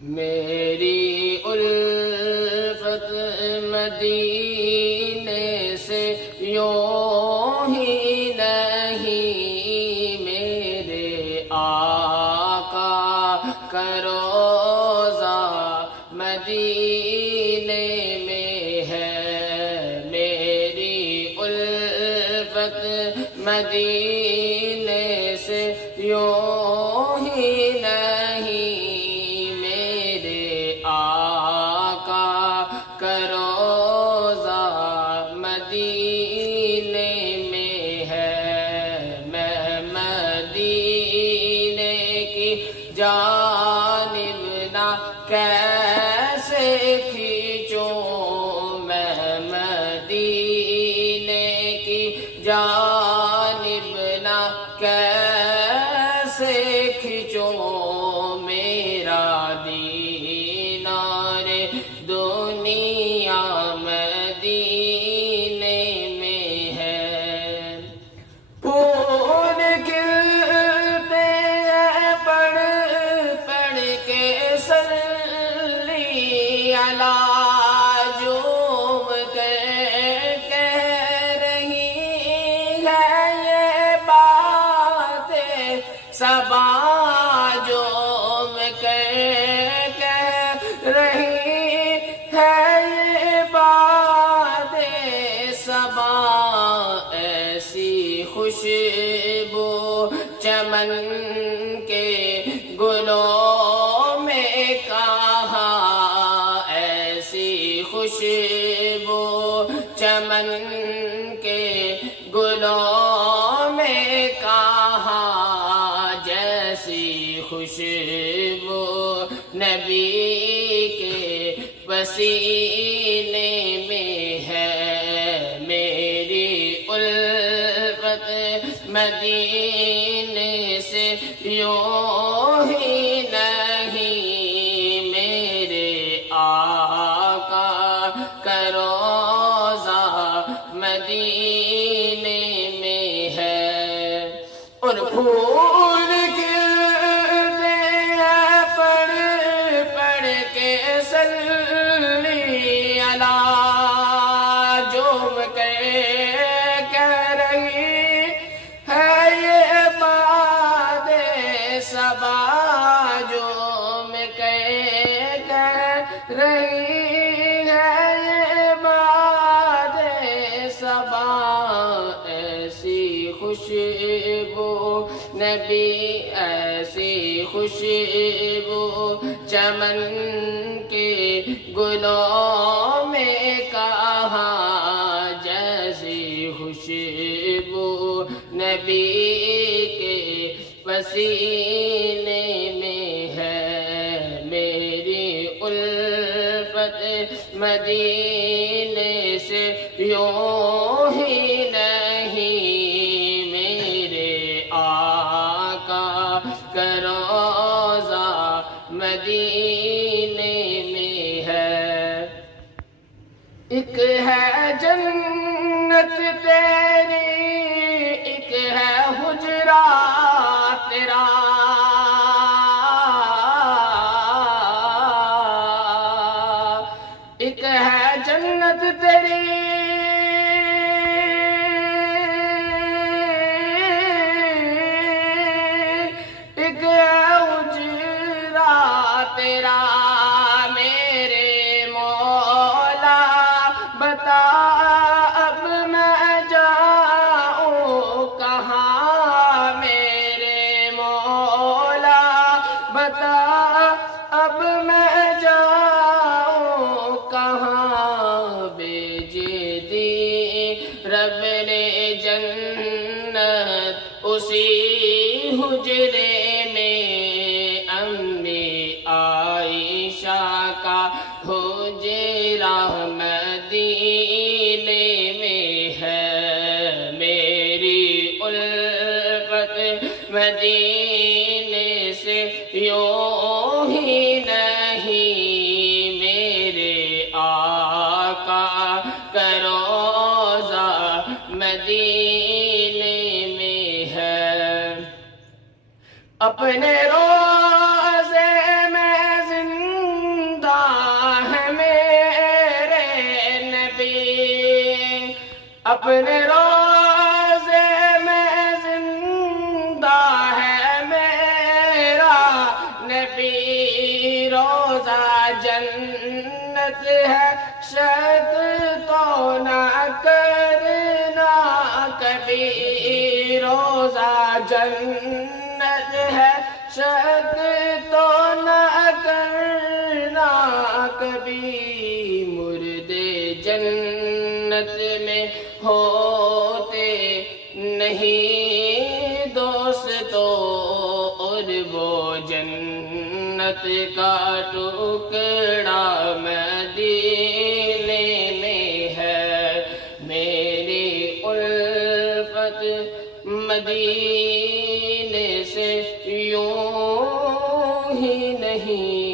میری الفت مدینے سے یوں ہی نہیں، میرے آقا کا روضہ مدینے میں ہے۔ میری الفت مدینے سے یوں ہی نہیں، میرے آقا کا روضہ مدینے میں ہے۔ میں مدینے کی جانب نہ کیسے کھینچوں، میں مدینے کی جانب نہ کیسے کھینچوں، میرا دینار دنیا مدینے میں ہے۔ پھول کھلتے ہیں پڑھ پڑھ کے صلی علی، جھوم کر کہہ رہی ہے یہ باتیں صبا، جھوم کر کہہ رہی ہے یہ باتیں صبا، ایسی خوشبو چمن کے گلوں میں کہاں، ایسی خوشبو چمن کے گلوں میں کہاں، جیسی خوشبو نبی کے پسینے میں ہے۔ میری الفت مدینے سے یوں ہی نہیں، میرے آقا کا روضہ مدینے میں ہے۔ اور پھول کھلتے ہیں پڑھ پڑھ کے صلی علی، جھوم کر کہہ رہی ہے یہ باتیں صبا، جھوم کر کہہ رہی ہے یہ باتیں صبا، ایسی خوشبو نبی، ایسی خوشبو چمن کے گلوں میں کہاں، جیسی خوشبو نبی کے پسینے میں ہے۔ میری الفت مدینے سے یوں ہی نہیں، میرے آقا کا روضہ مدینے میں ہے۔ ایک ہے جنت تیری، ایک ہے حجرہ تیرا، ایک ہے جنت تیری، ایک ہے حجرہ تیرا، میرے مولا بتا اب میں جاؤں کہاں، میرے مولا بتا اب میں جاؤں کہاں، بھیج دی رب نے جنت اسی حجرے میں، امی عائشہ کا حجرہ مدینے میں ہے۔ میری الفت مدینے سے یوں ہی نہیں، میرے آقا کا روضہ مدینے میں ہے۔ اپنے روضے میں زندہ اپنے روزے میں زندہ ہے میرا نبی، روزہ جنت ہے، شک تو نہ کرنا کبھی، روزہ جنت ہے، شک تو نہ کرنا کبھی، مردے جنت میں ہوتے نہیں دوستو، اور وہ جنت کا ٹکڑا مدینے میں ہے، میری الفت مدینے سے یوں ہی نہیں